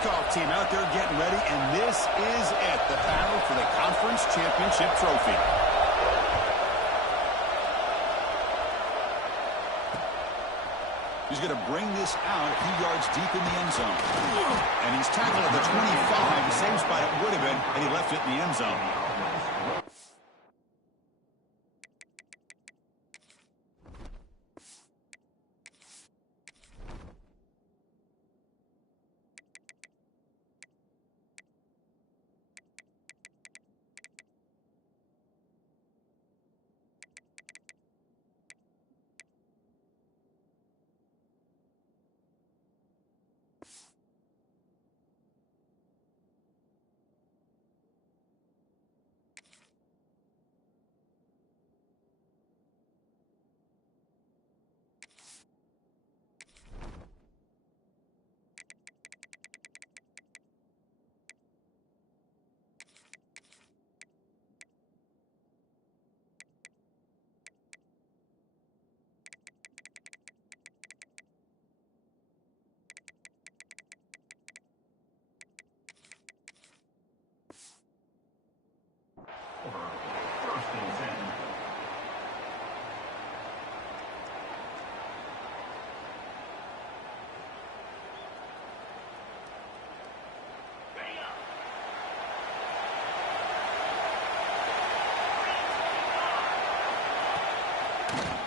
kickoff team out there getting ready, and this is it, the battle for the conference championship trophy. He's going to bring this out a few yards deep in the end zone. And he's tackled at the 25, the same spot it would have been, and he left it in the end zone.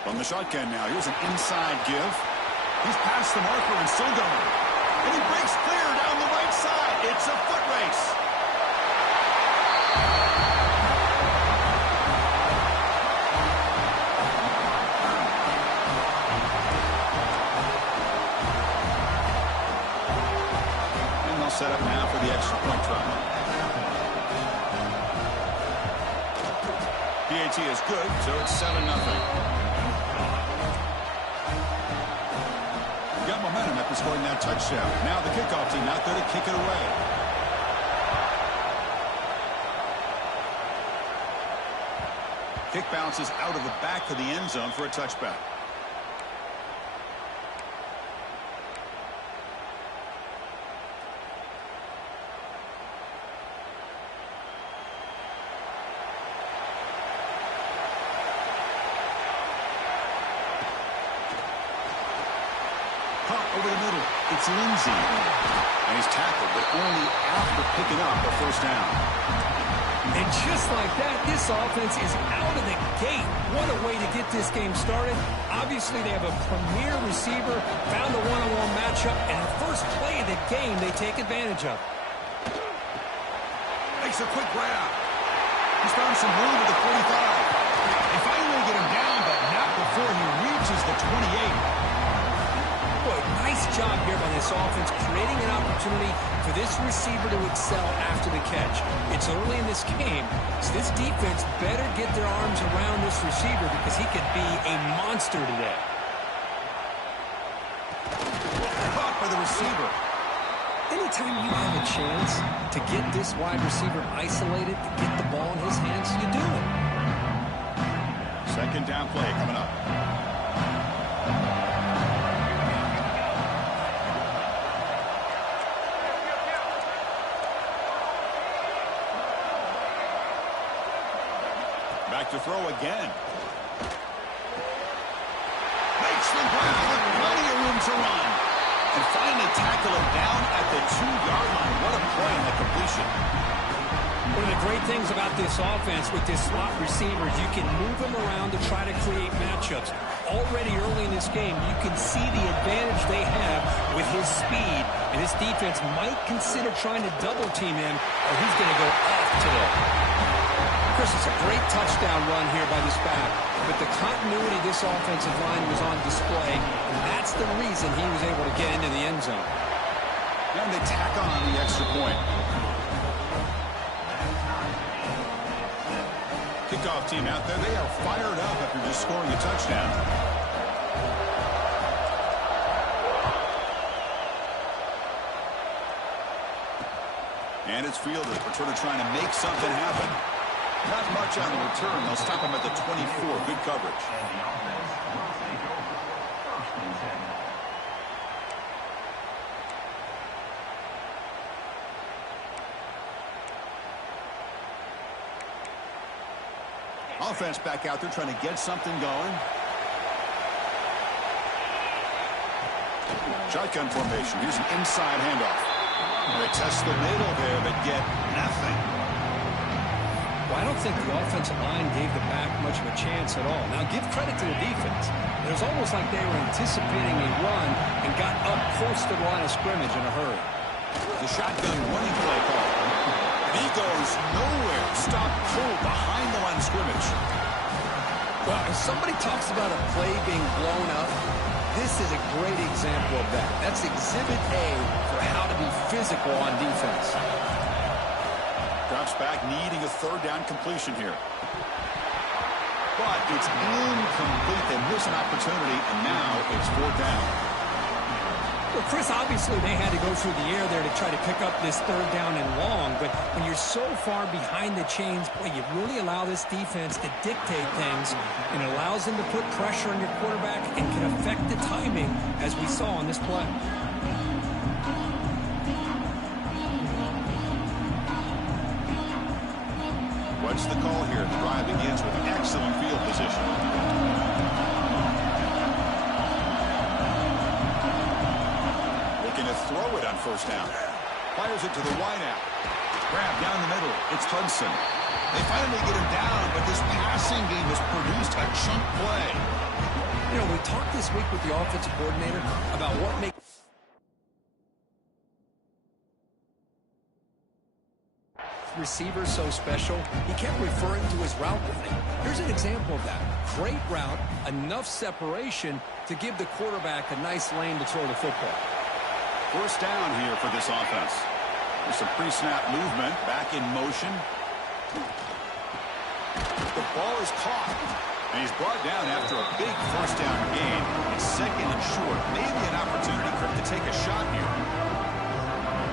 From the shotgun now, here's an inside give. He's past the marker and still going. And he breaks clear down the right side. It's a foot race. And they'll set up now for the extra point try. PAT is good, so it's 7-0. Got momentum after scoring that touchdown. Now the kickoff team out there to kick it away. Kick bounces out of the back of the end zone for a touchback. Over the middle, it's Lindsey. And he's tackled, but only after picking up a first down. And just like that, this offense is out of the gate. What a way to get this game started. Obviously, they have a premier receiver, found a one-on-one matchup, and the first play of the game they take advantage of. Makes a quick grab. He's found some room at the 45. They finally get him down, but not before he reaches the 28. Boy, nice job here by this offense, creating an opportunity for this receiver to excel after the catch. It's early in this game, so this defense better get their arms around this receiver because he could be a monster today. Caught by the receiver. Anytime you have a chance to get this wide receiver isolated, to get the ball in his hands, you do it. Second down play coming up. Back to throw again. Makes the ground with plenty of room to run. And finally tackle him down at the 2-yard line. What a play on the completion. One of the great things about this offense with this slot receiver is you can move him around to try to create matchups. Already early in this game, you can see the advantage they have with his speed. And this defense might consider trying to double team him, or he's going to go off today. Chris, it's a great touchdown run here by this back, but the continuity of this offensive line was on display, and that's the reason he was able to get into the end zone. And they tack on the extra point. Kickoff team out there, they are fired up after just scoring a touchdown. And it's fielded. Returner trying to make something happen. Not much on the return. They'll stop him at the 24. Good coverage. Offense back out there trying to get something going. Shotgun formation. Here's an inside handoff. They test the middle there, but get nothing. Well, I don't think the offensive line gave the back much of a chance at all. Now, give credit to the defense. It was almost like they were anticipating a run and got up close to the line of scrimmage in a hurry. The shotgun running play call. And he goes nowhere. Stop pull behind the line of scrimmage. Well, if somebody talks about a play being blown up, this is a great example of that. That's Exhibit A for how to be physical on defense. Drops back, needing a third down completion here. But it's incomplete. They miss an opportunity, and now it's fourth down. Well, Chris, obviously they had to go through the air there to try to pick up this third down and long, but when you're so far behind the chains, boy, you really allow this defense to dictate things, and it allows them to put pressure on your quarterback and can affect the timing, as we saw on this play. What's the call here? The drive begins with excellent field position. Throw it on first down. Fires it to the wideout. Grab down the middle. It's Hudson. They finally get him down, but this passing game has produced a chunk play. You know, we talked this week with the offensive coordinator about what makes receivers so special. He kept referring to his route running. Here's an example of that. Great route, enough separation to give the quarterback a nice lane to throw the football. First down here for this offense. There's some pre-snap movement. Back in motion. The ball is caught. And he's brought down after a big first down gain. It's second and short. Maybe an opportunity for him to take a shot here.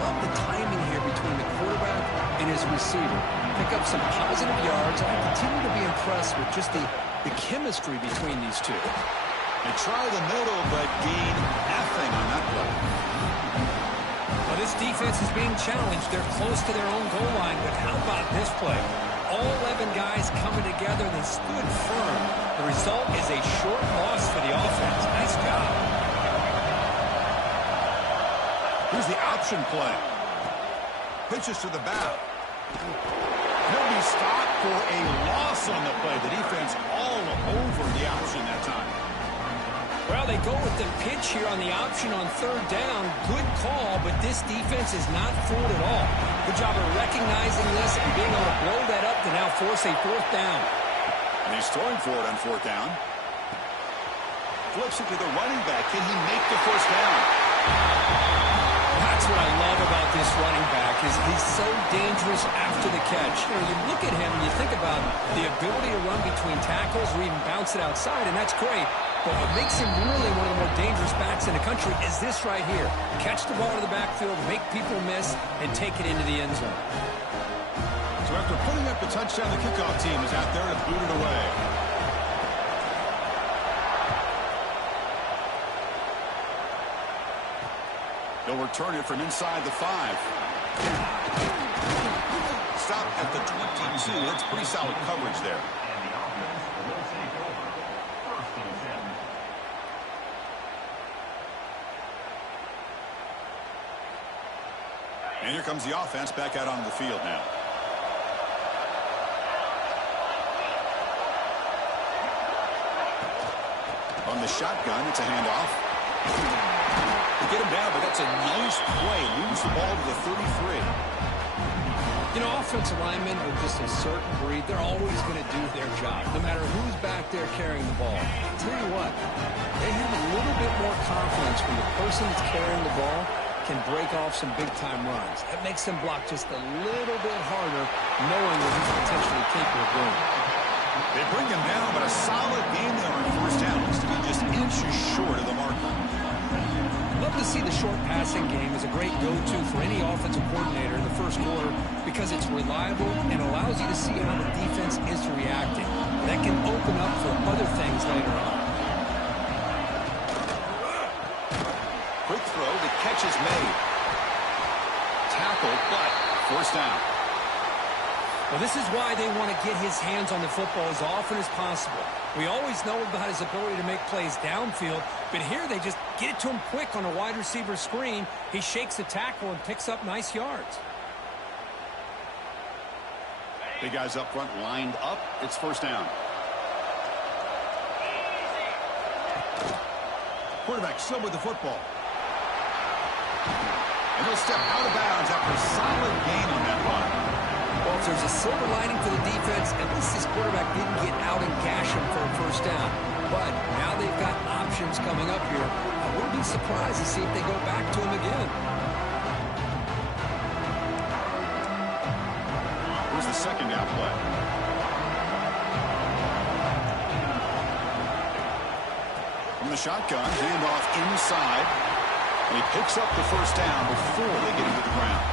Love the timing here between the quarterback and his receiver. Pick up some positive yards. I continue to be impressed with just the chemistry between these two. They try the middle, but gain nothing on that play. Well, this defense is being challenged. They're close to their own goal line, but how about this play? All 11 guys coming together. They stood firm. The result is a short loss for the offense. Nice job. Here's the option play. Pitches to the back. He'll be stopped for a loss on the play. The defense all over the option that time. Well, they go with the pitch here on the option on third down. Good call, but this defense is not fooled at all. Good job of recognizing this and being able to blow that up to now force a fourth down. And he's throwing for it on fourth down. Flips it to the running back. Can he make the first down? That's what I love about this running back is he's so dangerous after the catch. You know, you look at him and you think about the ability to run between tackles or even bounce it outside, and that's great. But what makes him really one of the more dangerous backs in the country is this right here. Catch the ball to the backfield, make people miss, and take it into the end zone. So after putting up the touchdown, the kickoff team is out there to boot it away. They'll return it from inside the 5. Stop at the 22. That's pretty solid coverage there. And here comes the offense back out onto the field now. On the shotgun, it's a handoff. They get him down, but that's a nice play. Moves the ball to the 33. You know, offensive linemen are just a certain breed. They're always going to do their job, no matter who's back there carrying the ball. I'll tell you what, they have a little bit more confidence when the person that's carrying the ball can break off some big-time runs. That makes them block just a little bit harder, knowing what he's potentially capable of doing. They bring him down, but a solid game there on first down. Looks to be just inches short of the marker. Love to see the short passing game as a great go-to for any offensive coordinator in the first quarter because it's reliable and allows you to see how the defense is reacting. That can open up for other things later on. Quick throw, the catch is made. Tackled, but forced down. Well, this is why they want to get his hands on the football as often as possible. We always know about his ability to make plays downfield, but here they just get it to him quick on a wide receiver screen. He shakes the tackle and picks up nice yards. Big guys up front lined up. It's first down. Quarterback still with the football. And he'll step out of bounds after a solid gain on that run. Well, if there's a silver lining for the defense, at least this quarterback didn't get out and gash him for a first down. But now they've got options coming up here. I wouldn't be surprised to see if they go back to him again. Here's the second down play. From the shotgun, handoff inside. And he picks up the first down before they get into the ground.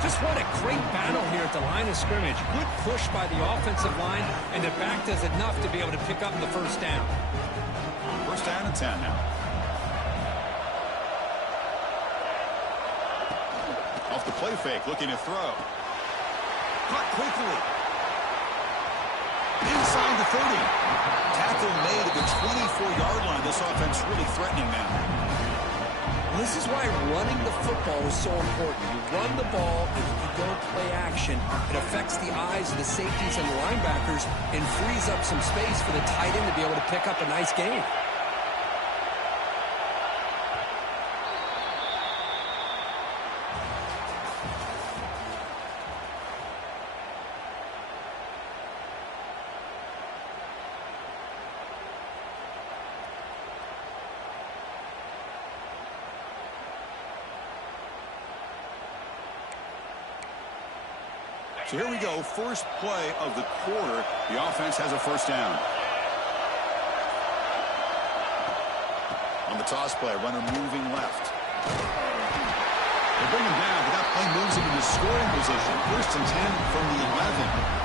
Just what a great battle here at the line of scrimmage. Good push by the offensive line, and the back does enough to be able to pick up the first down. First down and 10 now. Off the play fake, looking to throw. Caught quickly. Inside the 30. Tackle made at the 24-yard line. This offense really threatening now. This is why running the football is so important. You run the ball, and if you don't play action, it affects the eyes of the safeties and the linebackers and frees up some space for the tight end to be able to pick up a nice gain. So here we go, first play of the quarter. The offense has a first down. On the toss play, runner moving left. They bring him down, but that play moves him into scoring position. First and 10 from the 11.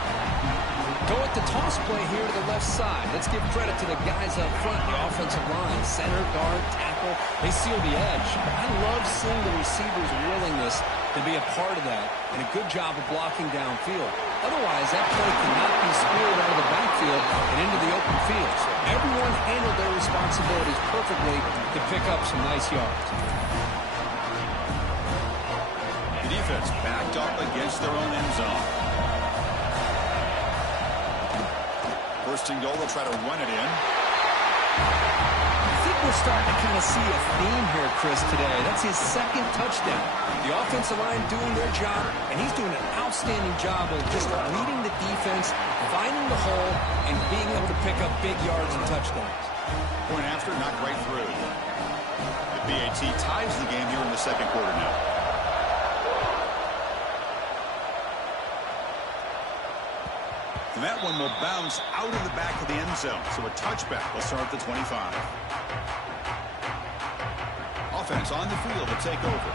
Go at the toss play here to the left side. Let's give credit to the guys up front, the offensive line, center, guard, tackle. They seal the edge. I love seeing the receivers' willingness to be a part of that, and a good job of blocking downfield. Otherwise, that play cannot be speared out of the backfield and into the open field. So everyone handled their responsibilities perfectly to pick up some nice yards. The defense backed up against their own end zone. First and goal, they'll try to run it in. I think we're starting to kind of see a theme here, Chris, today. That's his second touchdown. The offensive line doing their job, and he's doing an outstanding job of just leading the defense, finding the hole, and being able to pick up big yards and touchdowns. Point after, not right through. The BAT ties the game here in the second quarter now. And that one will bounce out of the back of the end zone. So a touchback will start at the 25. Offense on the field to take over.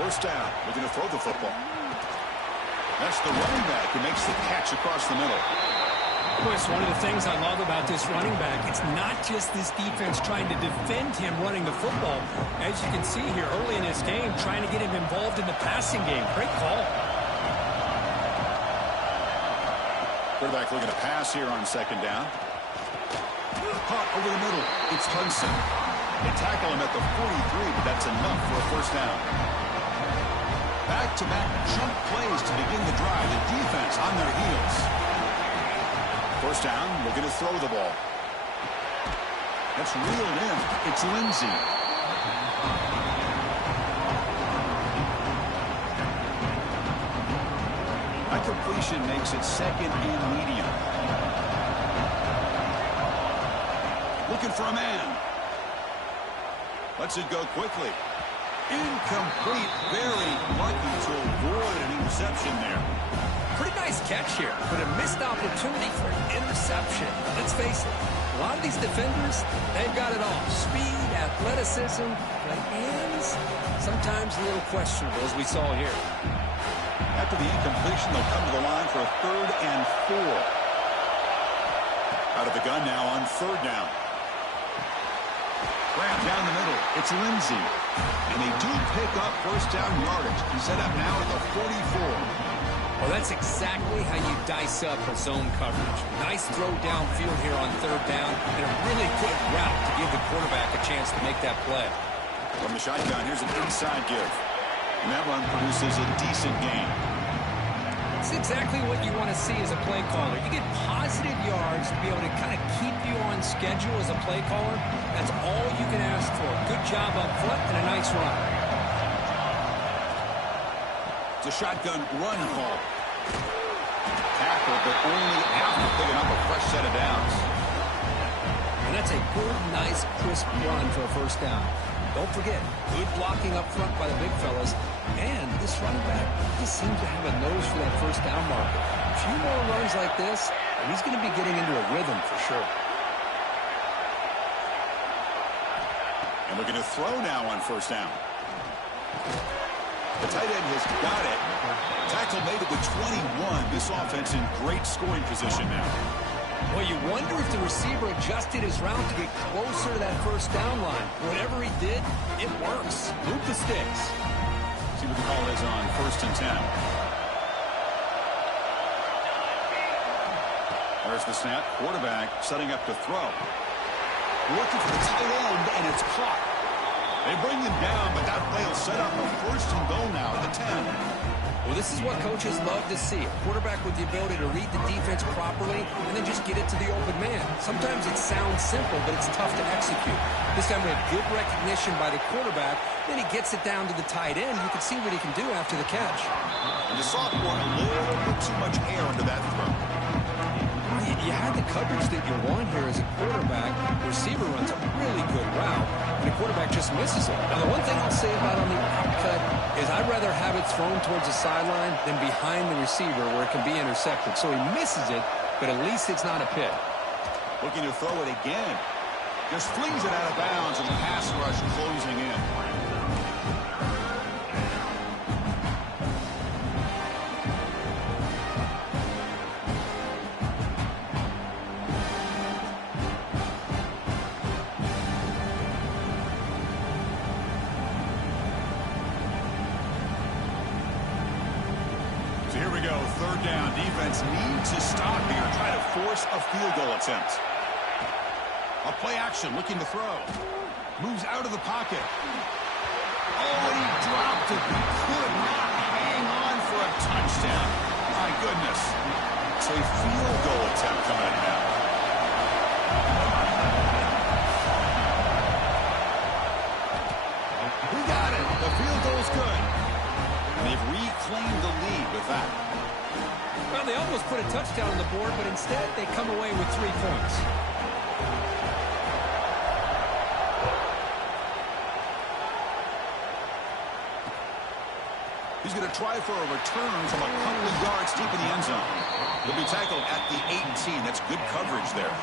First down. Looking to throw the football. That's the running back who makes the catch across the middle. Chris, one of the things I love about this running back, it's not just this defense trying to defend him running the football. As you can see here early in this game, trying to get him involved in the passing game. Great call. Quarterback looking to pass here on second down. Caught over the middle. It's Hudson. They tackle him at the 43, but that's enough for a first down. Back-to-back jump plays to begin the drive. The defense on their heels. First down, looking to throw the ball. That's reeled in. It's Lindsey. That completion makes it second and medium. Looking for a man. Lets it go quickly. Incomplete. Very lucky to avoid an interception there. Pretty nice catch here, but a missed opportunity for an interception. Let's face it, a lot of these defenders, they've got it all. Speed, athleticism, but hands, sometimes a little questionable, as we saw here. After the incompletion, they'll come to the line for a 3rd and 4. Out of the gun now on 3rd down. Grab down the middle. It's Lindsey. And they do pick up first down yardage. He's set up now at the 44. Well, that's exactly how you dice up a zone coverage. Nice throw downfield here on third down, and a really good route to give the quarterback a chance to make that play. From the shotgun, here's an inside give. And that one produces a decent gain. It's exactly what you want to see as a play caller. You get positive yards to be able to kind of keep you on schedule as a play caller. That's all you can ask for. Good job up front and a nice run. It's a shotgun run call. Tackle, but only after picking up a fresh set of downs. And that's a good, nice, crisp run for a first down. Don't forget, good blocking up front by the big fellas. And this running back just seems to have a nose for that first down marker. A few more runs like this, and he's going to be getting into a rhythm for sure. And looking to throw now on first down. The tight end has got it. Tackle made it with 21. This offense in great scoring position now. Well, you wonder if the receiver adjusted his route to get closer to that first down line. Whatever he did, it works. Move the sticks. See what the call is on first and 10. There's the snap. Quarterback setting up to throw. Looking for the tight end, and it's caught. They bring him down, but that play will set up a first and goal now at the 10. Well, this is what coaches love to see. A quarterback with the ability to read the defense properly and then just get it to the open man. Sometimes it sounds simple, but it's tough to execute. This time we have good recognition by the quarterback. Then he gets it down to the tight end. You can see what he can do after the catch. And the sophomore, a little bit too much air into that throw. You had the coverage that you want here as a quarterback. The receiver runs a really good route, and the quarterback just misses it. Now, the one thing I'll say about on the outcut is I'd rather have it thrown towards the sideline than behind the receiver where it can be intercepted. So he misses it, but at least it's not a pick. Looking to throw it again. Just flings it out of bounds, and the pass rush closing in. Third down. Defense needs to stop here. Try to force a field goal attempt. A play action looking to throw. Moves out of the pocket. Oh, and he dropped it. He could not hang on for a touchdown. My goodness. It's a field goal attempt coming in now. We got it. The field goal's good. And they've reclaimed the lead with that. Well, they almost put a touchdown on the board, but instead they come away with 3 points. He's going to try for a return from a couple of yards deep in the end zone. He'll be tackled at the 18. That's good coverage there.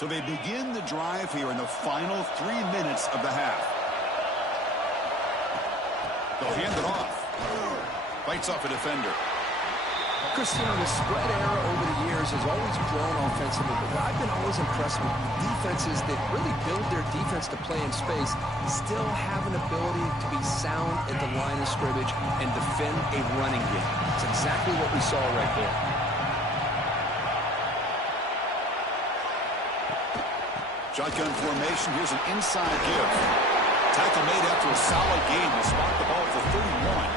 So they begin the drive here in the final 3 minutes of the half. They'll hand it off. Fights off a defender. Cristiano, the spread era over the years has always grown offensively, but I've been always impressed with defenses that really build their defense to play in space, still have an ability to be sound at the line of scrimmage and defend a running game. It's exactly what we saw right there. Shotgun formation. Here's an inside give. Tackle made after a solid game to spot the ball for 31.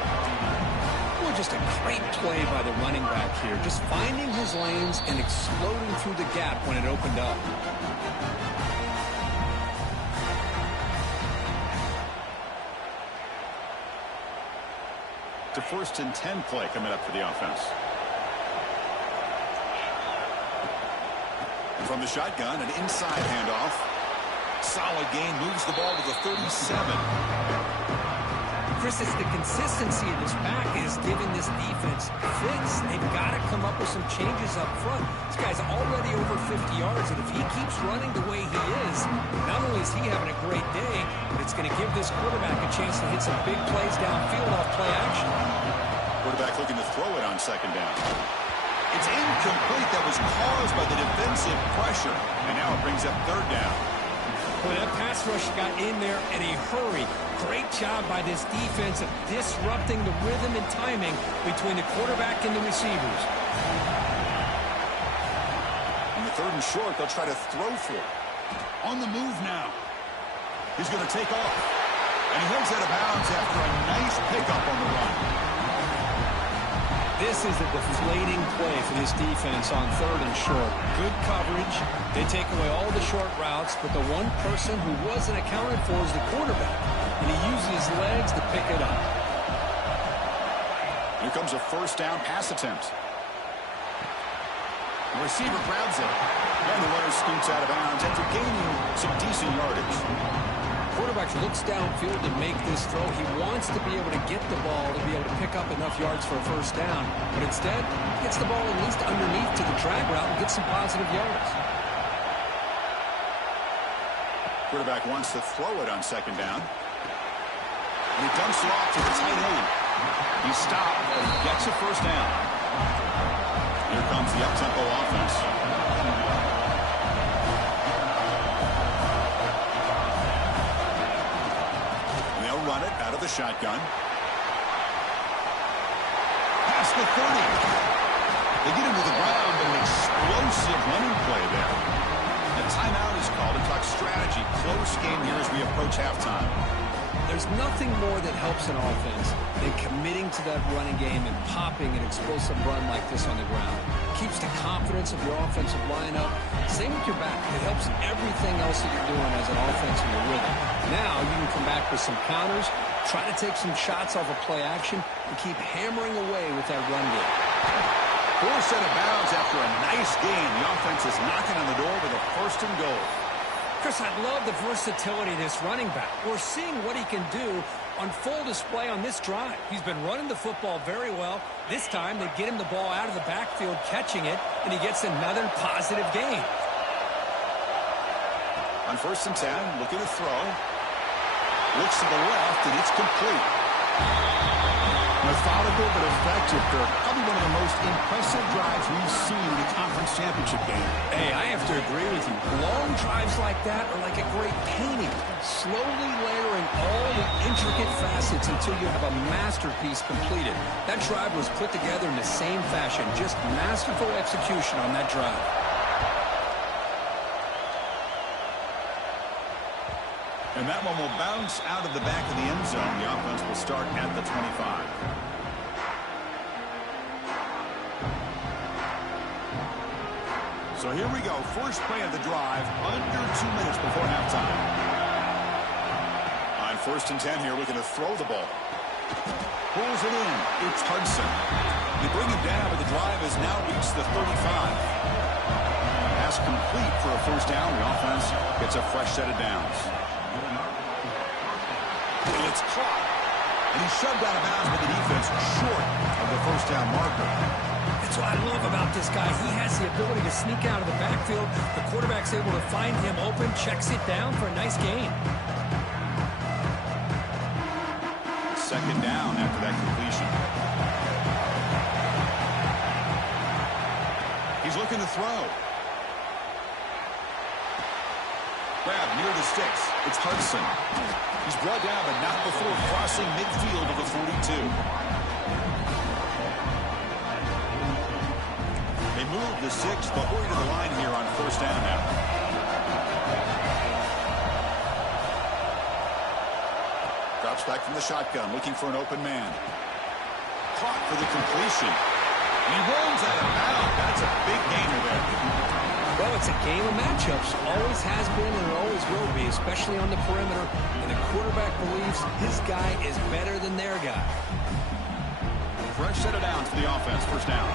Well, just a great play by the running back here. Just finding his lanes and exploding through the gap when it opened up. to 1st and 10 play coming up for the offense. From the shotgun, an inside handoff. Solid gain, moves the ball to the 37. Chris, it's the consistency of this back is giving this defense fits. They've got to come up with some changes up front. This guy's already over 50 yards, and if he keeps running the way he is, not only is he having a great day, but it's going to give this quarterback a chance to hit some big plays downfield off play action. Quarterback looking to throw it on 2nd down. It's incomplete. That was caused by the defensive pressure, and now it brings up 3rd down. Well, that pass rush got in there in a hurry. Great job by this defense of disrupting the rhythm and timing between the quarterback and the receivers. In the 3rd and short, they'll try to throw for it. On the move now. He's going to take off. And he heads out of bounds after a nice pickup on the run. This is a deflating play for this defense on 3rd and short. Good coverage. They take away all the short routes, but the one person who wasn't accounted for is the quarterback. And he uses his legs to pick it up. Here comes a 1st down pass attempt. The receiver grabs it. And the runner scoots out of bounds after gaining some decent yardage. Quarterback looks downfield to make this throw. He wants to be able to get the ball to be able to pick up enough yards for a 1st down. But instead, gets the ball at least underneath to the drag route and gets some positive yards. Quarterback wants to throw it on 2nd down. And he dumps it off to the tight end. He stopped, but he gets a 1st down. Here comes the up-tempo offense. Run it out of the shotgun. Past the 30. They get him to the ground, but an explosive running play there. A timeout is called to talk strategy. Close game here as we approach halftime. There's nothing more that helps an offense than committing to that running game and popping an explosive run like this on the ground. Keeps the confidence of your offensive lineup. Same with your back. It helps everything else that you're doing as an offense when you're with it. Now you can come back with some counters, try to take some shots off of play action, and keep hammering away with that run game. Forced out of bounds after a nice gain. The offense is knocking on the door with a 1st and goal. Chris, I love the versatility of this running back. We're seeing what he can do on full display on this drive. He's been running the football very well. This time, they get him the ball out of the backfield, catching it, and he gets another positive gain. On 1st and 10, looking to throw. Looks to the left, and it's complete. Methodical but effective, Kirk. Probably one of the most impressive drives we've seen in the conference championship game. Hey, I have to agree with you. Long drives like that are like a great painting. Slowly layering all the intricate facets until you have a masterpiece completed. That drive was put together in the same fashion. Just masterful execution on that drive. And that one will bounce out of the back of the end zone. The offense will start at the 25. So here we go. First play of the drive, under 2 minutes before halftime. On 1st and 10 here, looking to throw the ball. Pulls it in. It's Hudson. They bring him down, but the drive has now reached the 35. Pass complete for a 1st down. The offense gets a fresh set of downs. And it's caught. And he's shoved out of bounds with the defense short of the 1st down marker. That's what I love about this guy. He has the ability to sneak out of the backfield. The quarterback's able to find him open, checks it down for a nice gain. 2nd down after that completion. He's looking to throw. Grab near the sticks. It's Hudson. He's brought down, but not before crossing midfield of the 42. They move the 6, but hurry to the line here on 1st down now. Drops back from the shotgun, looking for an open man. Caught for the completion. And he runs out of bounds. That's a big gainer there. Well, it's a game of matchups. Always has been and it always will be, especially on the perimeter. And the quarterback believes his guy is better than their guy. Fresh set of downs for the offense. First down.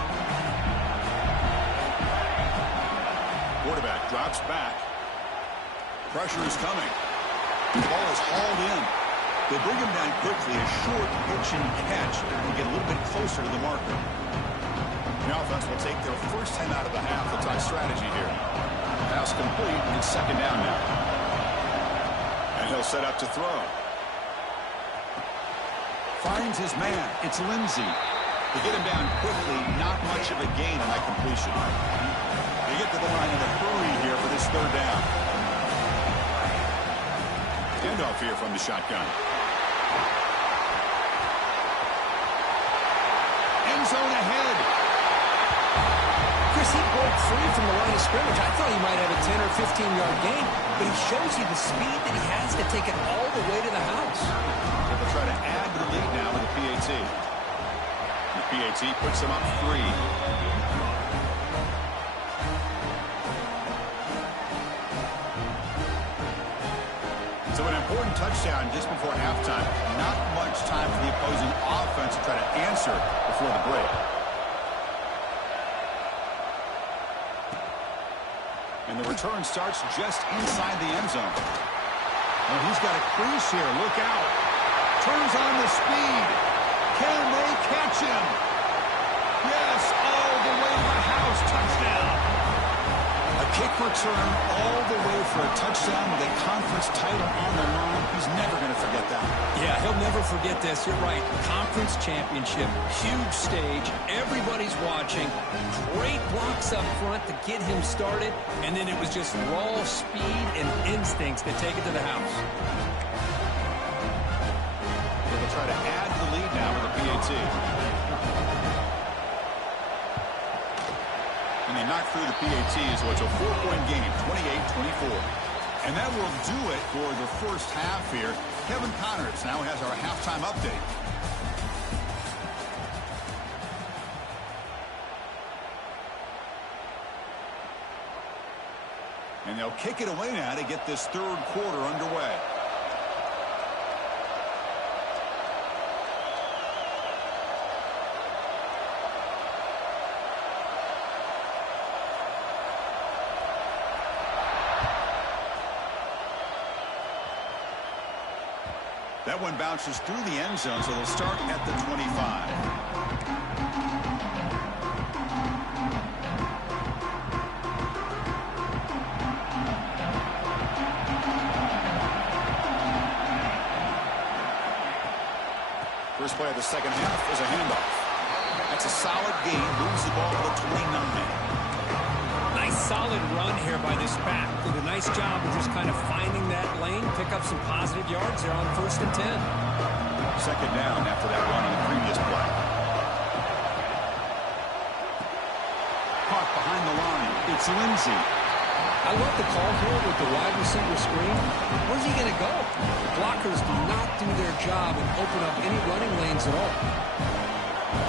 Quarterback drops back. Pressure is coming. The ball is hauled in. They bring him down quickly. A short pitch and catch to get a little bit closer to the marker. The offense will take their first 10 out of the half. They'll try strategy here. Pass complete, and it's second down now. And he'll set up to throw. Finds his man. It's Lindsey. They get him down quickly. Not much of a gain on that completion. They get to the line in a hurry here for this third down. Handoff here from the shotgun. End zone ahead. Chris, he broke free from the line of scrimmage. I thought he might have a 10 or 15-yard gain, but he shows you the speed that he has to take it all the way to the house. They'll try to add to the lead now with the PAT. The PAT puts them up 3. So an important touchdown just before halftime. Not much time for the opposing offense to try to answer before the break. And the return starts just inside the end zone. And he's got a crease here. Look out. Turns on the speed. Can they catch him? Yes, all the way to the house. Touchdown. A kick return all the way for a touchdown with a conference title on the line. He's never going to forget that. Yeah, he'll never forget this. You're right. Conference championship, huge stage. Everybody's watching. Great blocks up front to get him started. And then it was just raw speed and instincts that take it to the house. They'll try to add to the lead now with a PAT. And they knock through the PAT, so it's a 4-point game, 28-24. And that will do it for the first half here. Kevin Connors now has our halftime update. And they'll kick it away now to get this third quarter underway. That one bounces through the end zone, so they'll start at the 25. First play of the second half is a handoff. That's a solid gain, moves the ball to the 29. Nice solid run here by this back. Did a nice job of just kind of finding that lane, pick up some positive yards there on 1st and 10. Second down after that run on the previous play. Caught behind the line. It's Lindsey. I love the call here with the wide receiver screen. Where's he going to go? The blockers do not do their job and open up any running lanes at all.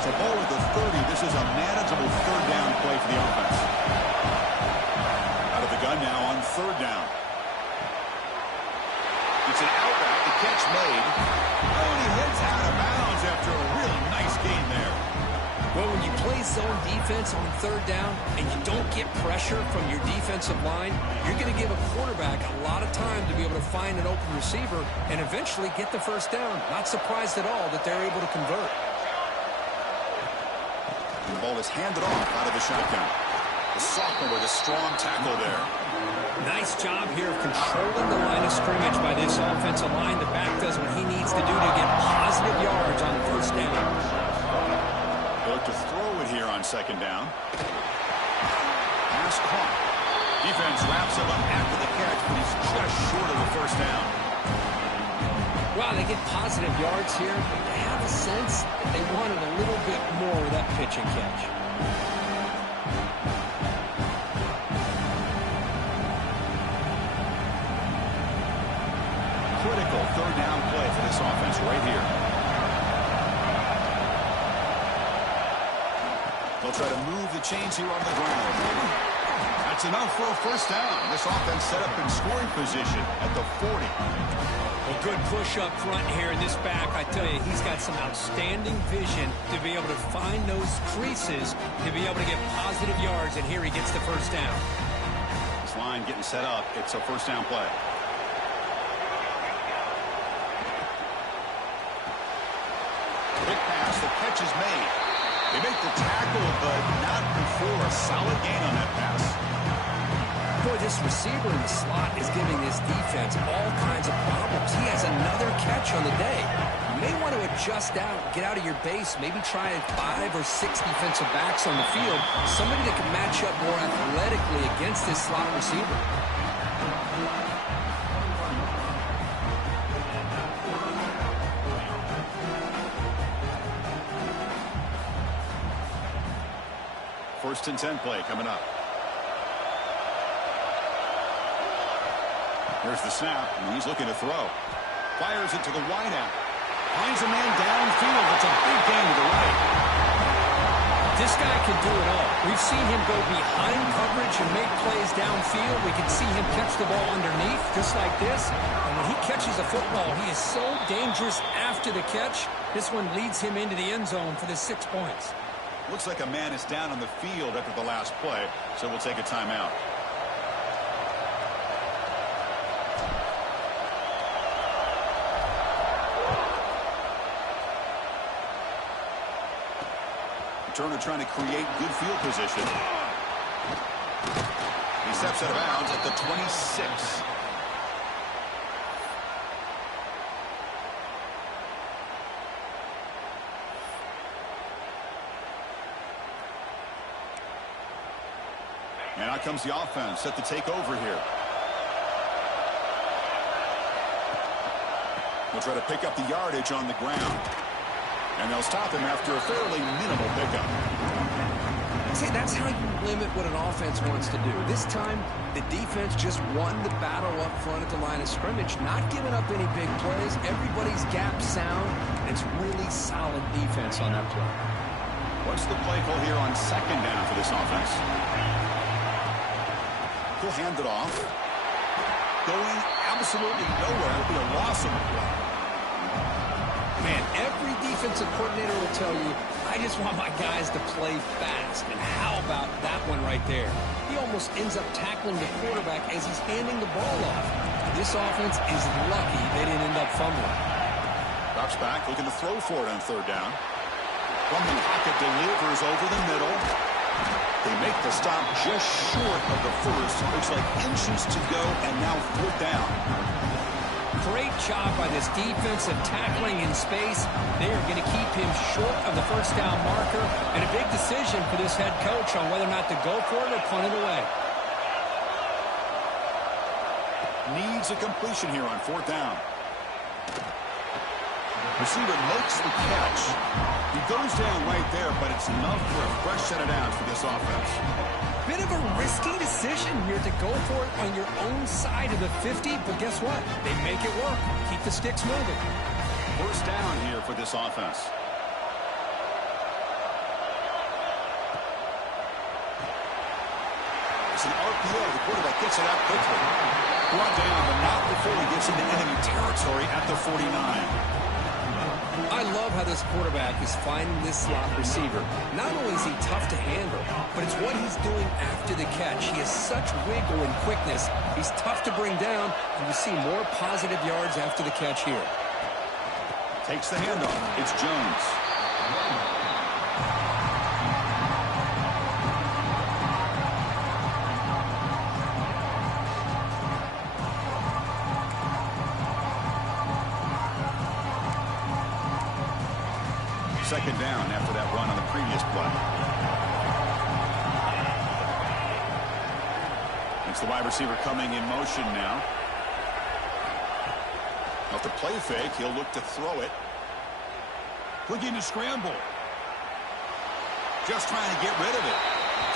So ball at the 30. This is a manageable third down play for the offense. Out of the gun now on third down. It's an out route. The catch made. Oh, and he heads out of bounds after a real nice gain there. Well, when you play zone defense on third down and you don't get pressure from your defensive line, you're going to give a quarterback a lot of time to be able to find an open receiver and eventually get the first down. Not surprised at all that they're able to convert. The ball is handed off out of the shotgun. The sophomore with a strong tackle there. Nice job here of controlling the line of scrimmage by this offensive line. The back does what he needs to do to get positive yards on first down. Look to throw it here on second down. Pass caught. Defense wraps him up after the catch, but he's just short of the first down. Wow, they get positive yards here. I have a sense that they wanted a little bit more of that pitch and catch. Critical third down play for this offense right here. They'll try to move the chains here on the ground. That's enough for a first down. This offense set up in scoring position at the 40. Well, good push up front here in this back. I tell you, he's got some outstanding vision to be able to find those creases, to be able to get positive yards, and here he gets the first down. This line getting set up. It's a first down play. Big pass. The catch is made. They make the tackle, but not before a solid gain on that pass. Boy, this receiver in the slot is giving this defense all kinds of problems. He has another catch on the day. You may want to adjust out, get out of your base, maybe try 5 or 6 defensive backs on the field, somebody that can match up more athletically against this slot receiver. First and 10 play coming up. Here's the snap, and he's looking to throw. Fires it to the wideout. Finds a man downfield. It's a big gain to the right. This guy can do it all. We've seen him go behind coverage and make plays downfield. We can see him catch the ball underneath, just like this. And when he catches a football, he is so dangerous after the catch. This one leads him into the end zone for the 6 points. Looks like a man is down on the field after the last play, so we'll take a timeout. Turner trying to create good field position. He steps out of bounds at the 26. And out comes the offense, set to take over here. We'll try to pick up the yardage on the ground. And they'll stop him after a fairly minimal pickup. See, that's how you limit what an offense wants to do. This time, the defense just won the battle up front at the line of scrimmage, not giving up any big plays. Everybody's gap sound, and it's really solid defense on that play. What's the play call here on second down for this offense? He'll hand it off. Going absolutely nowhere. It'll be a loss of the play. Man, every defensive coordinator will tell you, I just want my guys to play fast. And how about that one right there? He almost ends up tackling the quarterback as he's handing the ball off. This offense is lucky they didn't end up fumbling. Drops back, looking to throw for it on third down. From the pocket, delivers over the middle. They make the stop just short of the first. Looks like inches to go, and now fourth down. Great job by this defensive tackling in space. They are going to keep him short of the first down marker. And a big decision for this head coach on whether or not to go for it or punt it away. Needs a completion here on fourth down. Receiver makes the catch. He goes down right there, but it's enough for a fresh set of downs for this offense. Bit of a risky decision here to go for it on your own side of the 50, but guess what? They make it work. Keep the sticks moving. First down here for this offense. It's an RPO. The quarterback gets it out quickly. Brought down, but not before he gets into enemy territory at the 49. I love how this quarterback is finding this slot receiver. Not only is he tough to handle, but it's what he's doing after the catch. He has such wiggle and quickness. He's tough to bring down, and you see more positive yards after the catch here. Takes the handoff. It's Jones. Second down after that run on the previous play. It's the wide receiver coming in motion now. Off the play fake, he'll look to throw it. Looking to scramble. Just trying to get rid of it.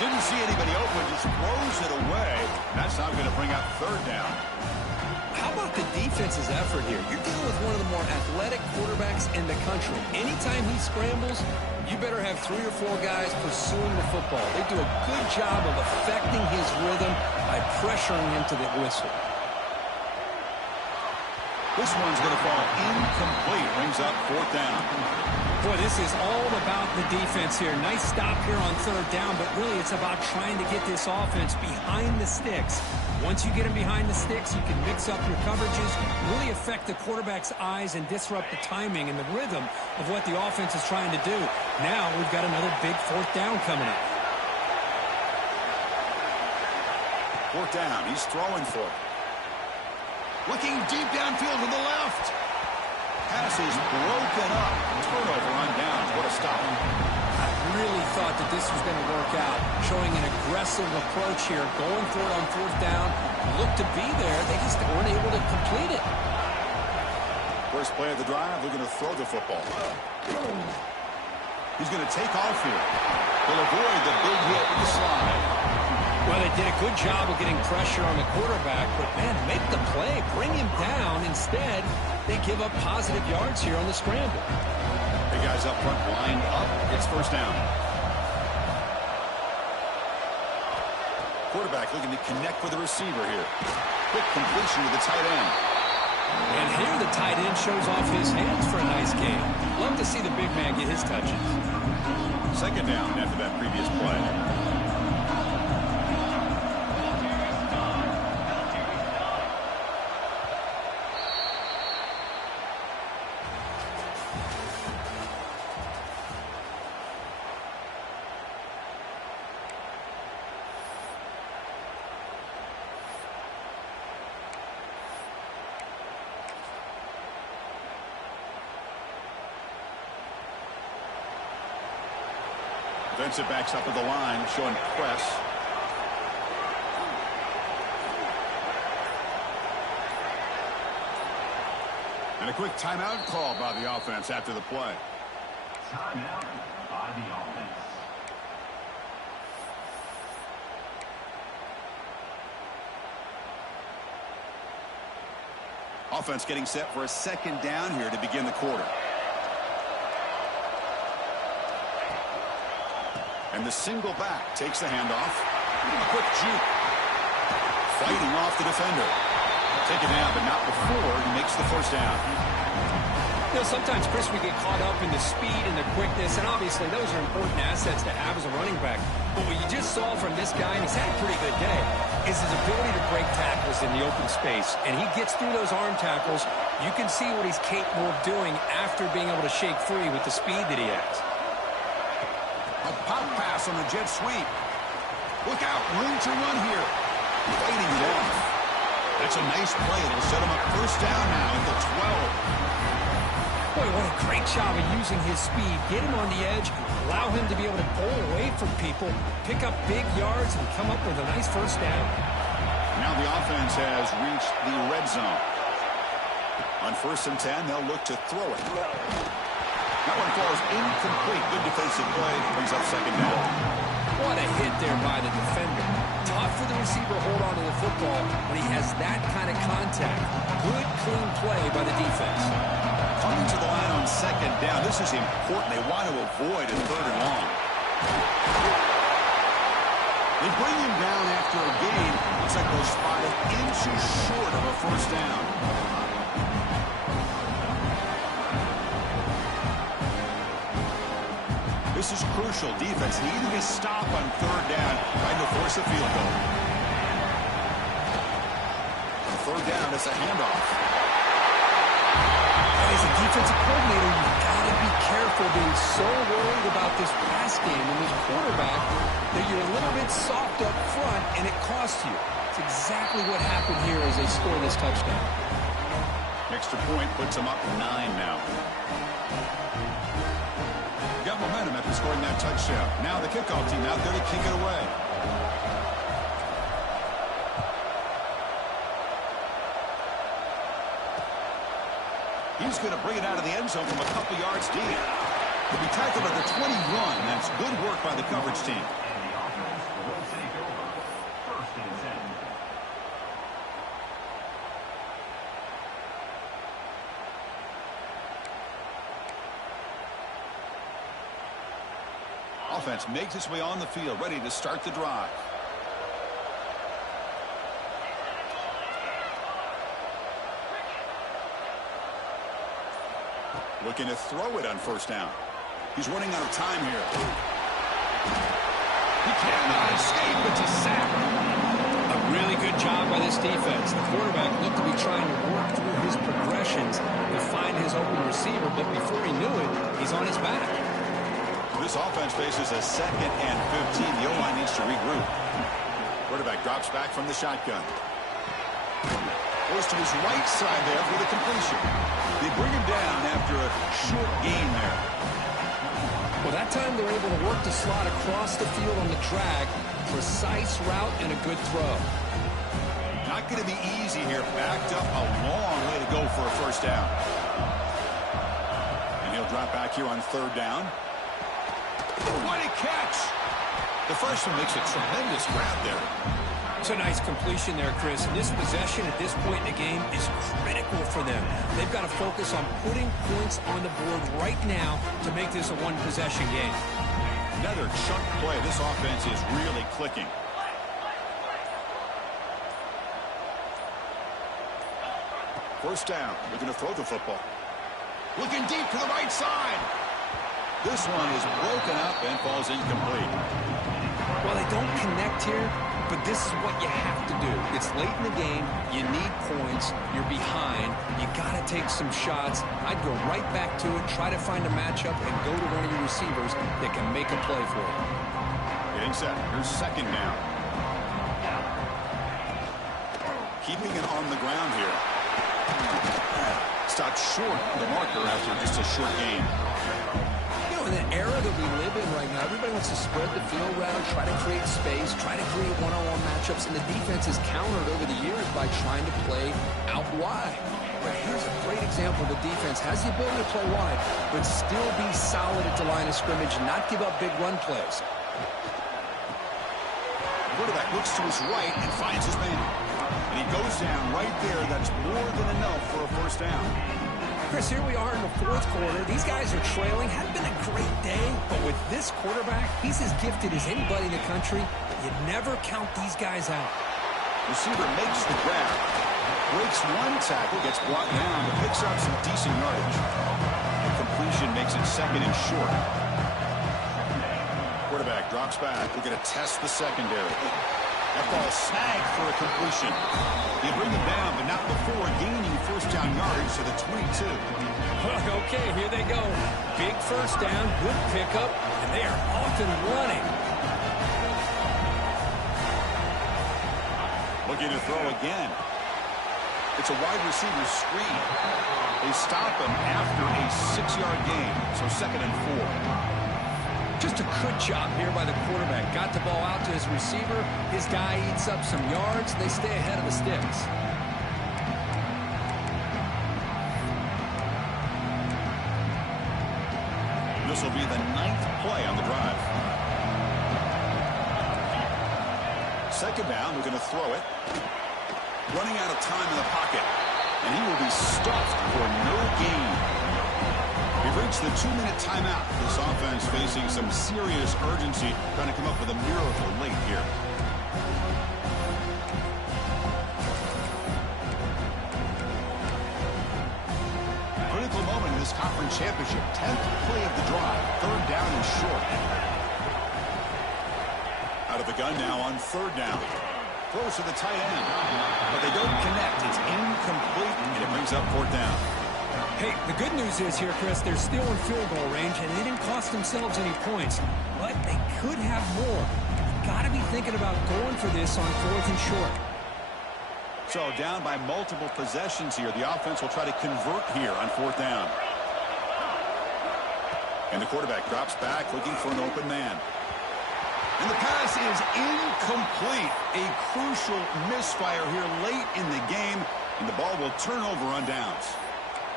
Didn't see anybody open, just throws it away. That's not going to bring up third down. How about the defense's effort here? You're dealing with one of the more athletic quarterbacks in the country. Anytime he scrambles, you better have 3 or 4 guys pursuing the football. They do a good job of affecting his rhythm by pressuring him to the whistle. This one's going to fall incomplete. Brings up 4th down. Boy, this is all about the defense here. Nice stop here on 3rd down, but really it's about trying to get this offense behind the sticks. Once you get them behind the sticks, you can mix up your coverages, really affect the quarterback's eyes and disrupt the timing and the rhythm of what the offense is trying to do. Now we've got another big 4th down coming up. 4th down. He's throwing for it. Looking deep downfield to the left. Pass is broken up. Turnover on downs. What a stop. I really thought that this was going to work out. Showing an aggressive approach here. Going for it on 4th down. Looked to be there. They just weren't able to complete it. First play of the drive. They're going to throw the football. He's going to take off here. He'll avoid the big hit with the slide. Well, they did a good job of getting pressure on the quarterback, but, man, make the play. Bring him down. Instead, they give up positive yards here on the scramble. The guys up front lined up. It's 1st down. Quarterback looking to connect with the receiver here. Quick completion to the tight end. And here the tight end shows off his hands for a nice game. Love to see the big man get his touches. 2nd down after that previous play. Defensive backs up at the line, showing press. And a quick timeout call by the offense after the play. Timeout by the offense. Offense getting set for a 2nd down here to begin the quarter. And the single back takes the handoff. A quick juke. Fighting off the defender. Taken down, but not before he makes the 1st down. You know, sometimes, Chris, we get caught up in the speed and the quickness, and obviously those are important assets to have as a running back. But what you just saw from this guy, and he's had a pretty good day, is his ability to break tackles in the open space. And he gets through those arm tackles. You can see what he's capable of doing after being able to shake free with the speed that he has. A pop pass on the jet sweep. Look out, room to run here. Fighting it off. That's a nice play. It'll set him up 1st down now at the 12. Boy, what a great job of using his speed. Get him on the edge, allow him to be able to pull away from people, pick up big yards, and come up with a nice 1st down. Now the offense has reached the red zone. On 1st and 10, they'll look to throw it. That one falls incomplete. Good defensive play. Brings up 2nd down. What a hit there by the defender. Tough for the receiver to hold on to the football when he has that kind of contact. Good, clean play by the defense. Coming to the line on 2nd down. This is important. They want to avoid a 3rd and long. They bring him down after a gain. Looks like those 5 inches short of a 1st down. This is crucial. Defense needing a stop on 3rd down, trying to force a field goal. On 3rd down, it's a handoff. As a defensive coordinator, you've got to be careful being so worried about this pass game and this quarterback that you're a little bit soft up front and it costs you. It's exactly what happened here as they score this touchdown. Extra point puts them up 9 now. Got momentum after scoring that touchdown. Now the kickoff team out there to kick it away. He's going to bring it out of the end zone from a couple yards deep. He'll be tackled at the 21. That's good work by the coverage team. And the offense will take over 1st and 10. Offense makes its way on the field, ready to start the drive. Looking to throw it on first down. He's running out of time here. He cannot escape. It's a sack. A really good job by this defense. The quarterback looked to be trying to work through his progressions to find his open receiver, but before he knew it, he's on his back. This offense faces a 2nd and 15. The O-line needs to regroup. Quarterback drops back from the shotgun. Goes to his right side there for the completion. They bring him down after a short gain there. Well, that time they're able to work the slot across the field on the drag. Precise route and a good throw. Not going to be easy here. Backed up a long way to go for a first down. And he'll drop back here on 3rd down. What a catch! The freshman makes a tremendous grab there. It's a nice completion there, Chris. And this possession at this point in the game is critical for them. They've got to focus on putting points on the board right now to make this a one-possession game. Another chunk play. This offense is really clicking. First down. They're going to throw the football. Looking deep to the right side. This one is broken up and falls incomplete. Well, they don't connect here, but this is what you have to do. It's late in the game. You need points. You're behind. You got to take some shots. I'd go right back to it, try to find a matchup, and go to one of your receivers that can make a play for you. Getting set. Here's 2nd down. Keeping it on the ground here. Stopped short of the marker after just a short gain. In the era that we live in right now, everybody wants to spread the field around, try to create space, try to create one-on-one matchups, and the defense has countered over the years by trying to play out wide. But here's a great example. The defense has the ability to play wide, but still be solid at the line of scrimmage and not give up big run plays. Quarterback looks to his right and finds his man. And he goes down right there. That's more than enough for a first down. Chris, here we are in the 4th quarter. These guys are trailing. Hadn't been a great day, but with this quarterback, he's as gifted as anybody in the country. You never count these guys out. Receiver makes the grab. Breaks one tackle, gets brought down, but picks up some decent yardage. The completion makes it 2nd and short. Quarterback drops back. We're going to test the secondary. That ball snagged for a completion. They bring him down, but not before gaining first down yardage to the 22. Okay, here they go. Big first down, good pickup, and they are off and running. Looking to throw again. It's a wide receiver screen. They stop him after a 6-yard gain, so 2nd and 4. Just a good job here by the quarterback. Got the ball out to his receiver. His guy eats up some yards. They stay ahead of the sticks. This will be the 9th play on the drive. 2nd down, we're going to throw it. Running out of time in the pocket. And he will be stuffed for no gain. We've reached the 2-minute timeout. This offense facing some serious urgency, trying to come up with a miracle late here. Critical moment in this conference championship. 10th play of the drive. 3rd down and short. Out of the gun now on 3rd down. Throws to the tight end. But they don't connect. It's incomplete, and it brings up 4th down. Hey, the good news is here, Chris, they're still in field goal range, and they didn't cost themselves any points. But they could have more. You've got to be thinking about going for this on 4th and short. So down by multiple possessions here. The offense will try to convert here on 4th down. And the quarterback drops back, looking for an open man. And the pass is incomplete. A crucial misfire here late in the game, and the ball will turn over on downs.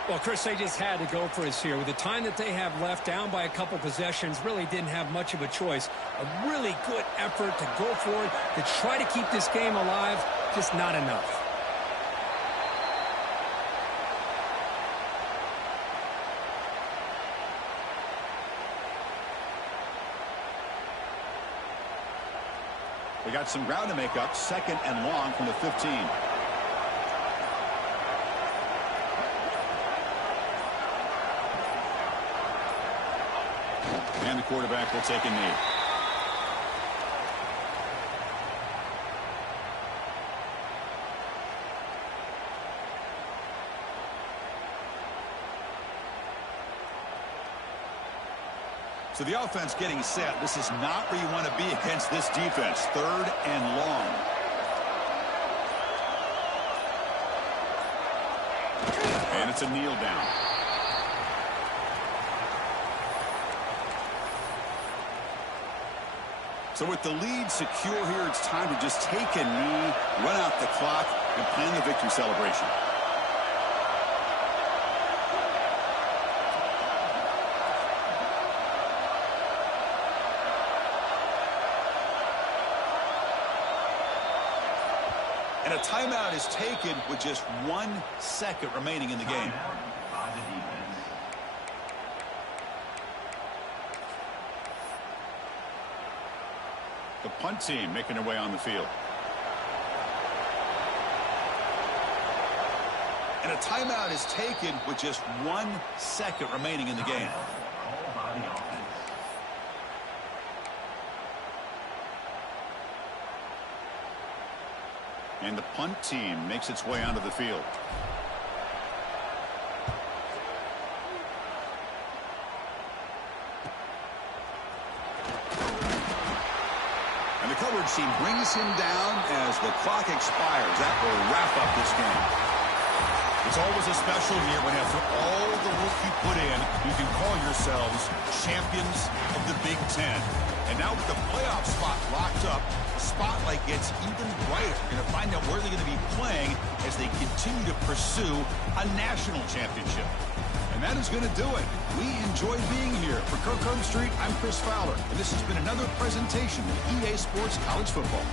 Well, Chris, they just had to go for us here. With the time that they have left, down by a couple possessions, really didn't have much of a choice. A really good effort to go for it, to try to keep this game alive, just not enough. We got some ground to make up. 2nd and long from the 15. And the quarterback will take a knee. So the offense getting set. This is not where you want to be against this defense. 3rd and long. And it's a kneel down. So with the lead secure here, it's time to just take a knee, run out the clock, and plan the victory celebration. And a timeout is taken with just 1 second remaining in the game. By the defense. The punt team making their way on the field. And a timeout is taken with just 1 second remaining in the game. Called by the offense. And the punt team makes its way onto the field. And the coverage team brings him down as the clock expires. That will wrap up this game. It's always a special year when after all the work you put in, you can call yourselves champions of the Big Ten. And now with the playoff spot locked up, the spotlight gets even brighter. You're going to find out where they're going to be playing as they continue to pursue a national championship. And that is going to do it. We enjoyed being here. For Kirk Street, I'm Chris Fowler, and this has been another presentation of EA Sports College Football.